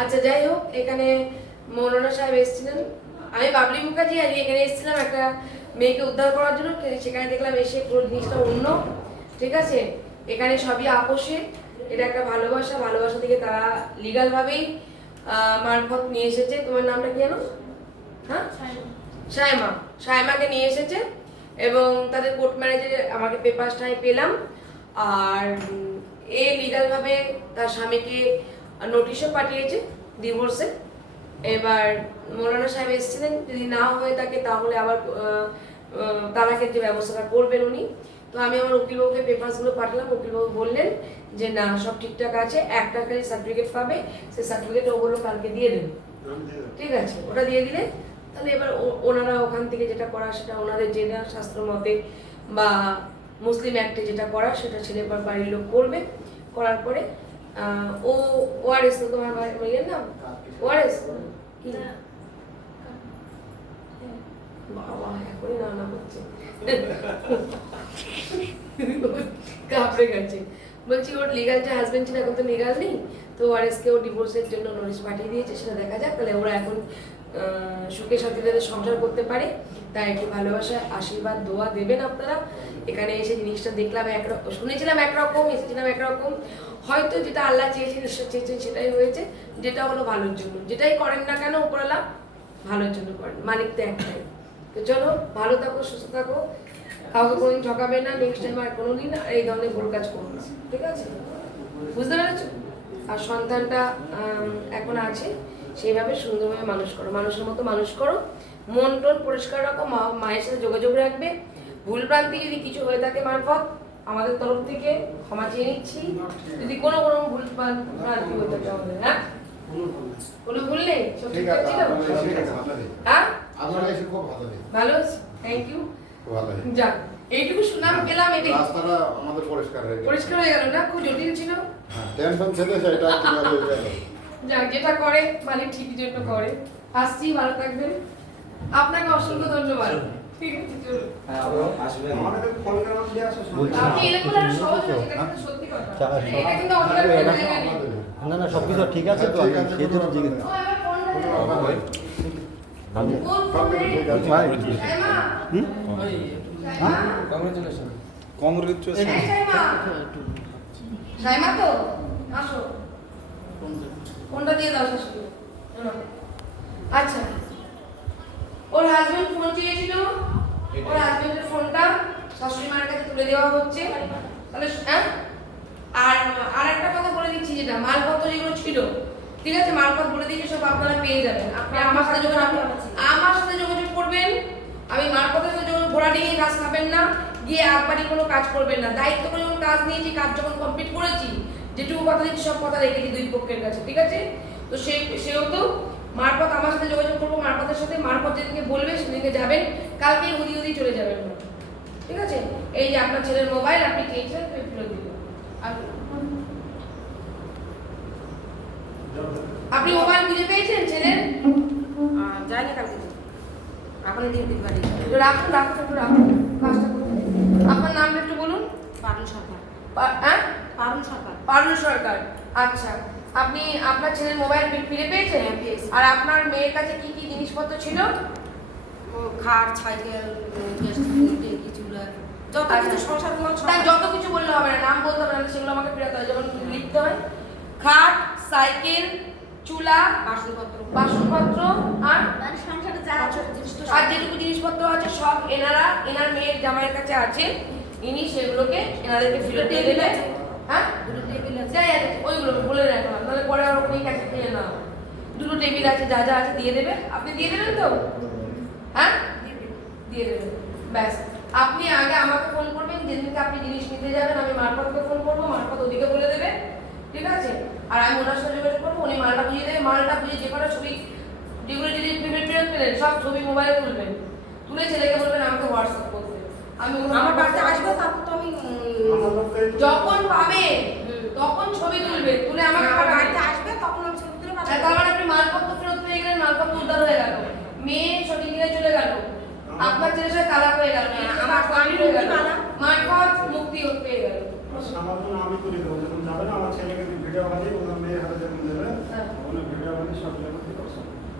আচ্ছা যাই হোক, এখানে মৌলানা সাহেব এসেছিলেন। আমি বাবলি মুখার্জি আজ এখানে এসেছিলাম একটা মেয়েকে উদ্ধার করার জন্য। সেখানে দেখলাম এসে পুরো জিনিসটা অন্য। ঠিক আছে? এখানে সবই আপোষে। এটা একটা ভালোবাসা। ভালোবাসা থেকে তারা লিগালভাবেই মারফত নিয়ে এসেছে। তোমার নামটা কি জানো? হ্যাঁ? সায়মা। সায়মাকে নিয়ে এসেছে এবং তাদের কোর্ট ম্যানেজারে আমাকে পেপারসটাই পেলাম। আর এ লিগালভাবে তার স্বামীকে নোটিশও পাঠিয়েছে ডিভোর্সে এবার মৌলানা সাহেব এসেছিলেন যদি না হয়ে থাকে তাহলে আবার আহ, যে ব্যবস্থাটা করবেন উনি। তো আমি আমার উকিলবাবুকে পেপারসগুলো পাঠালাম উকিলবাবু বললেন যে না সব ঠিকঠাক আছে একটা খালি সার্টিফিকেট পাবে সেই সার্টিফিকেট ওগুলো কালকে দিয়ে দেবে। ঠিক আছে ওটা দিয়ে দিলে তাহলে এবার ও- ওনারা ওখান থেকে যেটা করা সেটা ওনাদের জেনে শাস্ত্র মতে বা মুসলিম অ্যাক্টে যেটা করা সেটা ছেলে বাড়ির লোক করবে। করার পরে ও ওআরএস তো তোমার ভাই- ভাইয়ের নাম? ওআরএস কি? বাবা এখনই না না কাপড়ে গেছে। বলছি ওর লিগাল যে হাজবেন্ড ছিল এখন তো লিগাল নেই তো ওআরএসকে ও ডিভোর্সের জন্য নোটিশ পাঠিয়ে দিয়েছে সেটা দেখা যাক। তাহলে ওরা এখন সুখে সাথে তাদের সংসার করতে পারে। তাই একটু ভালোবাসা আশীর্বাদ, দোয়া দেবেন আপনারা। এখানে এসে জিনিসটা দেখলাম একরকম শুনেছিলাম একরকম এসেছিলাম একরকম হয়তো যেটা আল্লাহ চেয়েছেন, ঈশ্বর চেয়েছেন, সেটাই হয়েছে। যেটা হলো ভালোর জন্য। যেটাই করেন না কেন উপরওয়ালা ভালোর জন্য করেন। মালিক তো একটাই। তো চলো, ভালো থাকো, সুস্থ থাকো। কাউকে কোনোদিন ঠকাবে না নেক্সট টাইম আর কোনোদিন এই ধরনের ভুল কাজ করো না। ঠিক আছে? বুঝতে পেরেছ? আর সন্তানটা এখন আছে। সেইভাবে সুন্দরভাবে মানুষ করো। মানুষের মতো মানুষ করো। মন টন পরিষ্কার রাখো মায়ের সাথে যোগাযোগ রাখবে। ভুল প্রান্তি যদি কিছু হয়ে থাকে মারফত আমাদের তরফ থেকে ক্ষমা চেয়ে নিচ্ছি। যদি কোনো কোনো ভুল ভ্রান্তি হয়ে থাকে আমাদের হ্যাঁ? কোনো ভুল নেই? সব ঠিকঠাক ছিল? আপনারা ঠিক আছে ভালো নেই হ্যাঁ? আপনারা এসে খুব ভালো থ্যাংক ইউ খুব ভালো নেই যাক এইটুকু সুনাম পেলাম এটাই রাস্তাটা আমাদের পরিষ্কার হয়ে পরিষ্কার হয়ে গেল না? খুব জটিল ছিল। হ্যাঁ টেনশন ছিল সেটা কীভাবে গেল যাক যেটা করে মানে ঠিক যেটা করে। আসছি ভালো থাকবেন। আপনাকে অসংখ্য ধন্যবাদ। ঠিক আছে চলুন। হ্যাঁ। না। না সব কিছু ঠিক আছে তো সেই জন্য জিজ্ঞেস সাইমা? সাইমা তো? আসো। ফোনটা দিয়ে দাও। শোনো। আচ্ছা। ওর হাজবেন্ড ফোন চেয়েছিল। ওর হাজবেন্ডের ফোনটা শাশুড়ি মায়ের কাছে তুলে দেওয়া হচ্ছে। তাহলে হ্যাঁ? আর আর একটা কথা বলে দিচ্ছি যেটা মালপত্র যেগুলো ছিল। ঠিক আছে মালপত্র বলে দিচ্ছি সব আপনারা পেয়ে যাবেন। আপনি আমার সাথে যখন যোগাযোগ আমার সাথে যোগাযোগ করবেন। আমি মালপত্রের সাথে যোগাযোগ ঘোড়া ডিঙিয়ে কাজ খাবেন না। গিয়ে একবারই কোনো কাজ করবেন না। দায়িত্ব করে যখন কাজ নিয়েছি কাজ যখন কমপ্লিট করেছি যেটুকু কথা দিচ্ছি সব কথা রেখেছি দুই পক্ষের কাছে ঠিক আছে? তো সে সেহেতু মারপথ আমার সাথে যোগাযোগ করব মারপথের সাথে মারপথ যেদিনকে বলবে সেদিনকে যাবেন কালকেই উদি উদি চলে যাবেন। ঠিক আছে? এই যে আপনার ছেলের মোবাইল আপনি ফেরত দিবেন। আর- আপনি মোবাইল খুঁজে পেয়েছেন ছেলের? যায়নি কালকে। তো। এখনই দিয়ে দিতে পারি। রাখুন রাখুন একটু রাখুন। কাজটা করুন। আপনার নামটা একটু বলুন। পারুল সরকার। হ্যাঁ? পারুল সরকার। পারুল সরকার। আচ্ছা আপনি আপনার ছেলের মোবাইল ফিরে পেয়েছেন? হ্যাঁ, পেয়েছি। আর আপনার মেয়ের কাছে কি কি জিনিসপত্র ছিল? ও খাট সাইকেল টেকি যত কিছু আচ্ছা। সংসার তাই যত কিছু বললে হবে না নাম বলতে হবে না সেগুলো আমাকে ফেরাতে হয় যেমন লিখতে হয় খাট সাইকেল চুলা বাসনপত্র। বাসনপত্র আর মানে সংসারে যা আছে জিনিস তো আর যেটুকু জিনিসপত্র আছে সব এনারা এনার মেয়ের জামাইয়ের কাছে আছে। ইনি সেগুলোকে এনাদেরকে ফেরত দিয়ে দেবে হ্যাঁ দুটো টেবিল আছে যাই আছে ওইগুলো বলে রাখলাম তাহলে পরে আর ওখানেই কাছে পেয়ে না দুটো টেবিল আছে যা যা আছে দিয়ে দেবে। আপনি দিয়ে দেবেন তো? হ্যাঁ? দিয়ে দেবেন। ব্যাস। আপনি আগে আমাকে ফোন করবেন যেদিনকে আপনি জিনিস নিতে যাবেন আমি মারফতকে ফোন করব মারফত ওদিকে বলে দেবে। ঠিক আছে? আর আমি ওনার সাথে যোগাযোগ করব উনি মালটা বুঝিয়ে দেবে মালটা বুঝিয়ে যে কটা ছবি যেগুলো যদি পেমেন্ট পেমেন্ট পেলেন সব ছবি মোবাইলে তুলবেন। তুলে ছেলেকে বলবেন আমাকে হোয়াটসঅ্যাপ করতে। আমি আমার বাড়িতে আসব তারপর তো আমি যখন পাবে হুম। তখন ছবি তুলবে তুলে আমাকে আমার পাঠাবে বাড়িতে আসবে তখন আমি ছবি তুলে আর পাঠাবো তার মানে আপনি মালপত্র ফেরত পেয়ে গেলেন মালপত্র উদ্ধার হয়ে গেল মেয়ে সঠিক দিনে চলে গেল আপনার ছেলের সাথে তালাক হয়ে গেল হ্যাঁ, আমার স্বামী গেল। মুক্তিমালা। মারফত মুক্তি পেয়ে গেল। আমার আমি করে দেবো যখন যাবে না আমার ছেলেকে ভিডিও বানিয়ে ওনার মেয়ের হাতে যখন দেবে হ্যাঁ।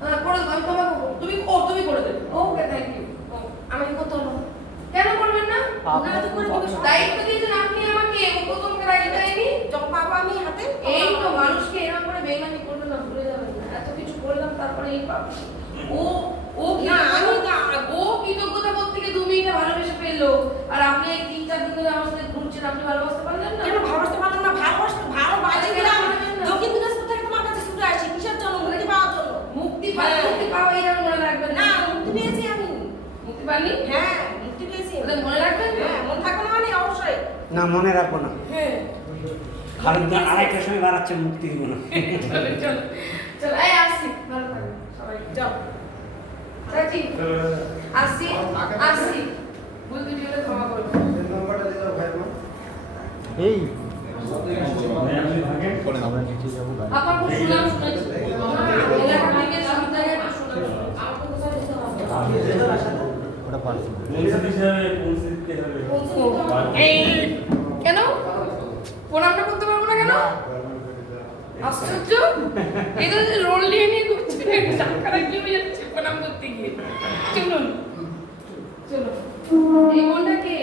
হ্যাঁ করে দেবো আমি তোমাকে তুমি ও তুমি করে দেবে ওকে থ্যাংক ইউ আমি করতে হলো কেন করবেন না? ওনারা তো করে দিবে দায়িত্ব দিয়েছেন আপনি আমাকে ও প্রথমকে রাখি দেয়নি। যখন পাবো আমি হাতে এই তো মানুষকে এরকম করে বেইমানি করবে না ভুলে যাবেন না। এত কিছু করলাম তারপরে এই পাবো ও ও কি না, আমি না। ও কৃতজ্ঞতা বোধ থেকে দু মিনিটে ফেলল আর আপনি এই তিন চার দিন ধরে আমার সাথে ঘুরছেন আপনি ভালোবাসতে পারলেন না? কেন ভালোবাসতে পারলাম না? ভালোবাসতে ভালোবাসি দিলাম দক্ষিণ দিনাজপুর থেকে তোমার কাছে ছুটে আসি। কিসের জন্য? মুক্তি পাওয়ার জন্য। মুক্তি পাওয়া মুক্তি পাওয়া এই যেন মনে রাখবেন না। মুক্তি পেয়েছি আমি। মুক্তি পাননি? হ্যাঁ মুক্তি পেয়েছি। মনে রাখবেন? হ্যাঁ মন থাকবে না মানে অবশ্যই। না মনে রাখব না। হ্যাঁ। খালি আড়াইটার সময় বাড়াচ্ছে মুক্তি দিব না। চলো চলো চলো। এই আসছি। ভালো থাকবেন সবাই। যাও। চাচি আসছি আসছি। ভুল ত্রুটি হলে ক্ষমা করবেন এই আমরা নিচে যাব আপনার খুব সুনাম শুনেছি। এলাকা থেকে সব জায়গায় খুব সুনাম শুনেছি। তো। কোথাও যেতে হবে ওটা পারছি এই কেন? প্রণামটা করতে পারব না কেন? আশ্চর্য? এই তো রোল নিয়ে নিয়ে ঘুরছে টাকা কি হয়ে যাচ্ছে প্রণাম করতে গিয়ে? চলুন। চলো এই মনটা কে?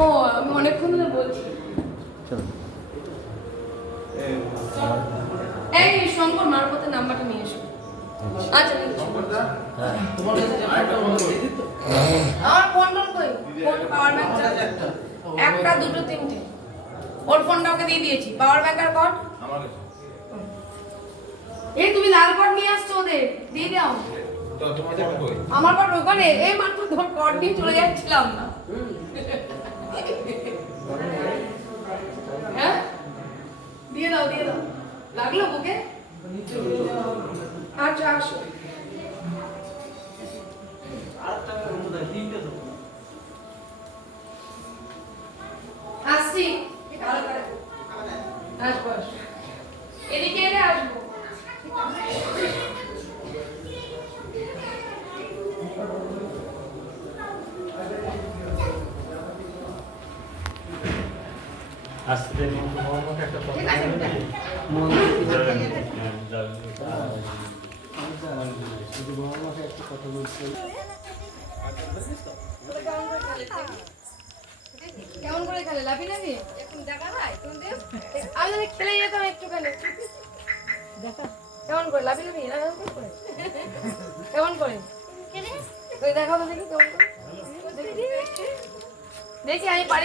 ও আমি অনেকক্ষণ ধরে বলছি। এই শঙ্কর মারফতের নাম্বারটা নিয়ে এসো। আচ্ছা আমার ফোন টোন কই? ফোন পাওয়ার ব্যাংক একটা দুটো তিনটে। ওর ফোনটা ওকে দিয়ে দিয়েছি। পাওয়ার ব্যাংক আর কর্ড এই তুমি লাল কর্ড নিয়ে আসছো ওদের। দিয়ে দাও। আমার কর্ড ওখানে। এই মাত্র তোমার কর্ড নিয়ে চলে যাচ্ছিলাম না। হ্যাঁ? দিয়ে দাও দিয়ে দাও। লাগল বুকে আচ্ছা আসো। ঠিক আছে কথা বলছি কেমন করে খেলে? লাফি লাফি দেখা যায় তোমাদের আমি যদি খেলে যেতাম একটুখানি কেমন করে? লাফি এরকম করে? কেমন করে? ওই দেখাও তো দেখি কেমন করে। দেখি আমি পারি।